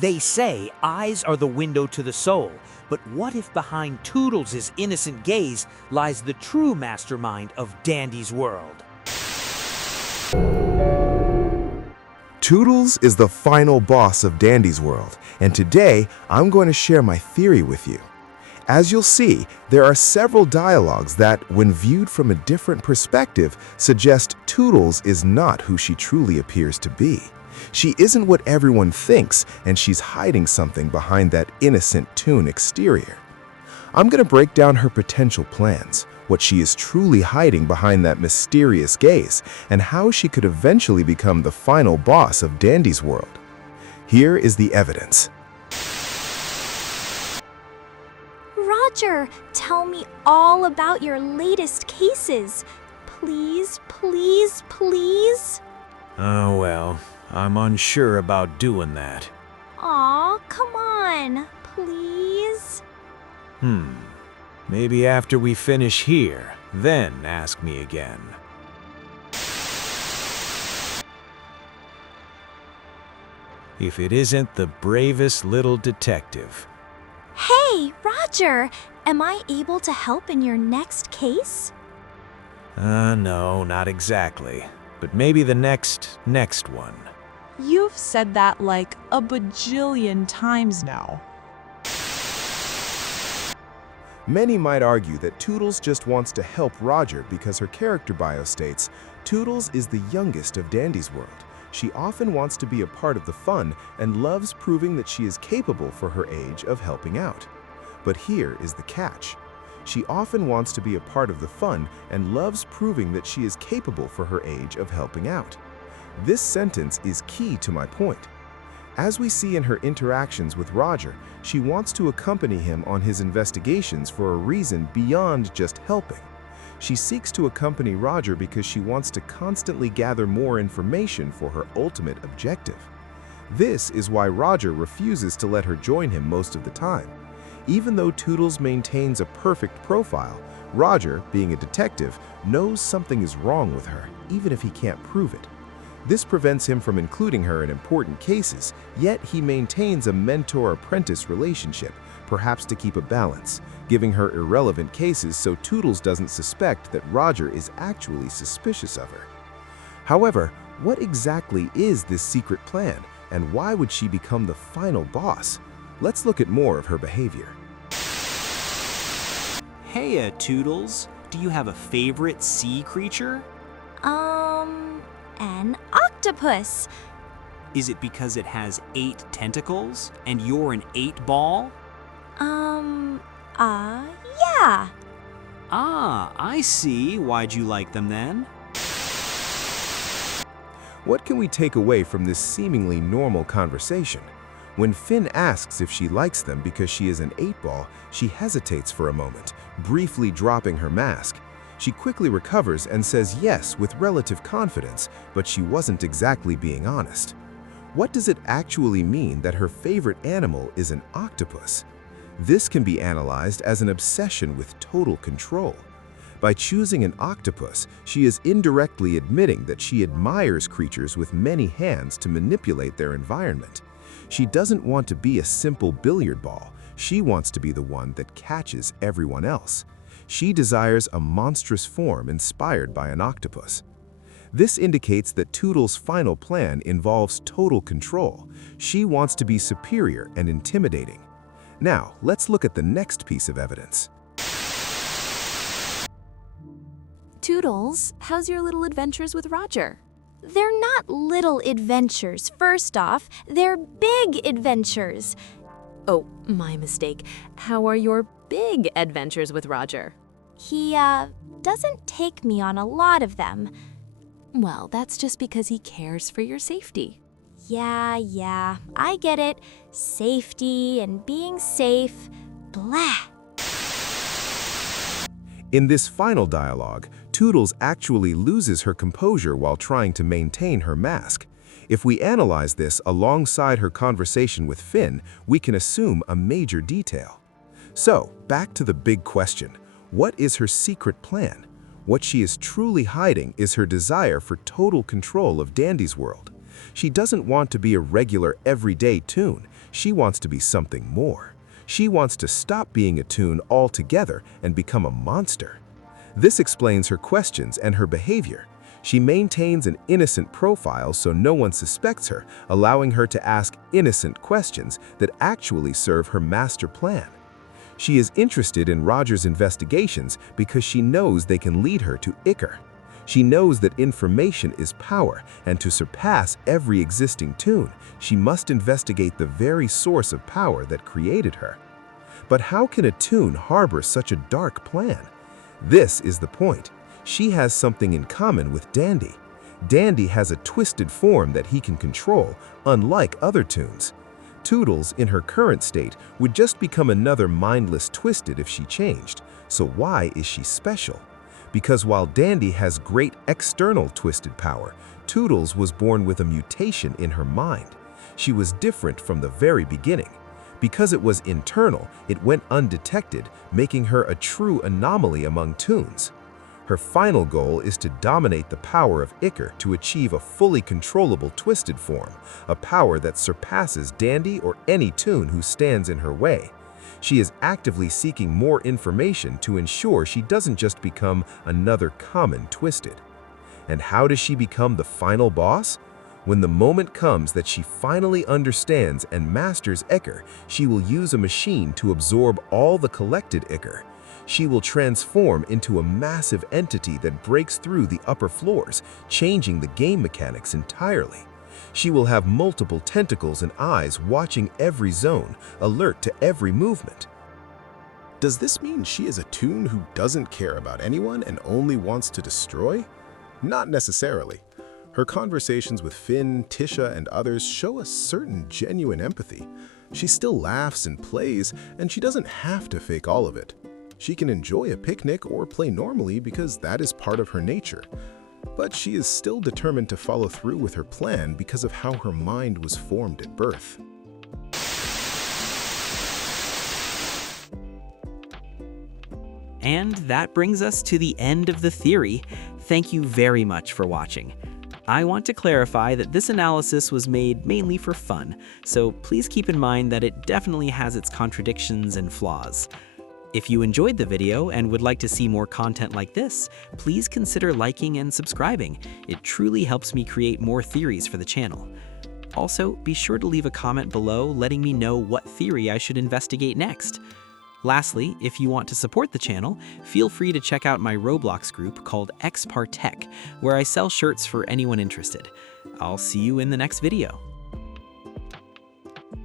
They say eyes are the window to the soul, but what if behind Toodles' innocent gaze lies the true mastermind of Dandy's world? Toodles is the final boss of Dandy's world, and today I'm going to share my theory with you. As you'll see, there are several dialogues that, when viewed from a different perspective, suggest Toodles is not who she truly appears to be. She isn't what everyone thinks, and she's hiding something behind that innocent Toon exterior. I'm going to break down her potential plans, what she is truly hiding behind that mysterious gaze, and how she could eventually become the final boss of Dandy's world. Here is the evidence. Roger, tell me all about your latest cases. Please, please, please? Oh, well, I'm unsure about doing that. Aw, come on, please? Maybe after we finish here, then ask me again. If it isn't the bravest little detective. Hey, Roger, am I able to help in your next case? No, not exactly. But maybe the next one. You've said that like a bajillion times now. Many might argue that Toodles just wants to help Roger because her character bio states, Toodles is the youngest of Dandy's world. She often wants to be a part of the fun and loves proving that she is capable for her age of helping out. But here is the catch. She often wants to be a part of the fun and loves proving that she is capable for her age of helping out. This sentence is key to my point. As we see in her interactions with Roger, she wants to accompany him on his investigations for a reason beyond just helping. She seeks to accompany Roger because she wants to constantly gather more information for her ultimate objective. This is why Roger refuses to let her join him most of the time. Even though Toodles maintains a perfect profile, Roger, being a detective, knows something is wrong with her, even if he can't prove it. This prevents him from including her in important cases, yet he maintains a mentor-apprentice relationship, perhaps to keep a balance, giving her irrelevant cases so Toodles doesn't suspect that Roger is actually suspicious of her. However, what exactly is this secret plan, and why would she become the final boss? Let's look at more of her behavior. Hey, Toodles, do you have a favorite sea creature? An octopus. Is it because it has 8 tentacles and you're an 8-ball? Yeah. Ah, I see. Why'd you like them then? What can we take away from this seemingly normal conversation? When Finn asks if she likes them because she is an 8-ball, she hesitates for a moment, briefly dropping her mask. She quickly recovers and says yes with relative confidence, but she wasn't exactly being honest. What does it actually mean that her favorite animal is an octopus? This can be analyzed as an obsession with total control. By choosing an octopus, she is indirectly admitting that she admires creatures with many hands to manipulate their environment. She doesn't want to be a simple billiard ball. She wants to be the one that catches everyone else. She desires a monstrous form inspired by an octopus. This indicates that Toodles' final plan involves total control. She wants to be superior and intimidating. Now, let's look at the next piece of evidence. Toodles, how's your little adventures with Roger? They're not little adventures, first off. They're big adventures. Oh, my mistake. How are your big adventures with Roger? He, doesn't take me on a lot of them. Well, that's just because he cares for your safety. Yeah, I get it. Safety and being safe. Blah. In this final dialogue, Toodles actually loses her composure while trying to maintain her mask. If we analyze this alongside her conversation with Finn, we can assume a major detail. So, back to the big question. What is her secret plan? What she is truly hiding is her desire for total control of Dandy's world. She doesn't want to be a regular everyday Toon. She wants to be something more. She wants to stop being a Toon altogether and become a monster. This explains her questions and her behavior. She maintains an innocent profile so no one suspects her, allowing her to ask innocent questions that actually serve her master plan. She is interested in Roger's investigations because she knows they can lead her to Ichor. She knows that information is power, and to surpass every existing Toon, she must investigate the very source of power that created her. But how can a Toon harbor such a dark plan? This is the point. She has something in common with Dandy. Dandy has a twisted form that he can control, unlike other Toons. Toodles, in her current state, would just become another mindless Twisted if she changed. So why is she special? Because while Dandy has great external Twisted power, Toodles was born with a mutation in her mind. She was different from the very beginning. Because it was internal, it went undetected, making her a true anomaly among Toons. Her final goal is to dominate the power of Ichor to achieve a fully controllable Twisted form, a power that surpasses Dandy or any Toon who stands in her way. She is actively seeking more information to ensure she doesn't just become another common Twisted. And how does she become the final boss? When the moment comes that she finally understands and masters Ichor, she will use a machine to absorb all the collected Ichor. She will transform into a massive entity that breaks through the upper floors, changing the game mechanics entirely. She will have multiple tentacles and eyes watching every zone, alert to every movement. Does this mean she is a Toon who doesn't care about anyone and only wants to destroy? Not necessarily. Her conversations with Finn, Tisha, and others show a certain genuine empathy. She still laughs and plays, and she doesn't have to fake all of it. She can enjoy a picnic or play normally because that is part of her nature. But she is still determined to follow through with her plan because of how her mind was formed at birth. And that brings us to the end of the theory. Thank you very much for watching. I want to clarify that this analysis was made mainly for fun, so please keep in mind that it definitely has its contradictions and flaws. If you enjoyed the video and would like to see more content like this, please consider liking and subscribing. It truly helps me create more theories for the channel. Also, be sure to leave a comment below letting me know what theory I should investigate next. Lastly, if you want to support the channel, feel free to check out my Roblox group called Xpartek, where I sell shirts for anyone interested. I'll see you in the next video.